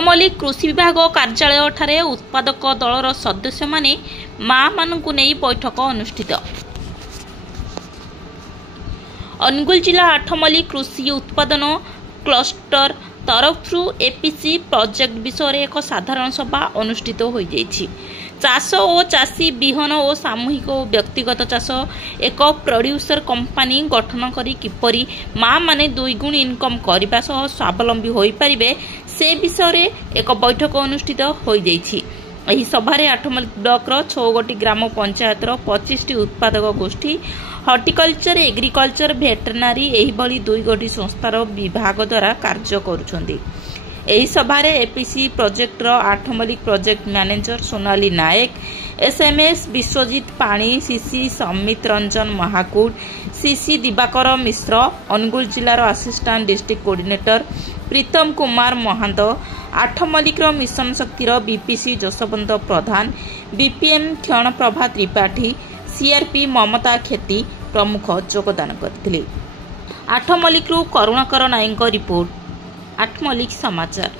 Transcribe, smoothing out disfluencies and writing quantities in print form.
आठमल्लिक कृषि विभाग कार्यालय ठारे उत्पादक दलर सदस्य माने मां मानकु नेई बैठक अनुष्ठित। अनुगुल जिला आठमल्लिक कृषि उत्पादन क्लस्टर तरफ एपीसी प्रोजेक्ट विषय एक साधारण सभा अनुष्ठित हो जाइछि। चाष और चाषी विहन और सामूहिक और व्यक्तिगत चाष एक प्रोड्यूसर कंपनी गठन करी किपरि मां माने दुईगुण इनकम करबा सह स्वावलंबी होई परिबे से विषय एक बैठक अनुष्ठित हो जाइछि। एही सभारे आठमल्लिक ब्लॉकर 6 गोटी ग्राम पंचायत 25 उत्पादक गोष्ठी हॉर्टिकल्चर एग्रीकल्चर भेटेरिनरी एही भली 2 गोटी संस्थार विभाग द्वारा कार्य करुछन्ति। एही सभारे एपीसी प्रोजेक्टर Athmallik project manager Sonali Nayak, SMS Biswajit Pani, CC Samit Ranjan Mahakud, CC Dibakar Mishra, Anugul जिलार assistant district coordinator Pritam Kumar Mahanta, Athmallik mission शक्तिर BPC Jaswant Pradhan, BPM Kshana Prabha Tripathi, CRP ममता खेती प्रमुख योगदान करथिले। आठमल्लिक करुणाकर नायक रिपोर्ट, आठमल्लिक समाचार।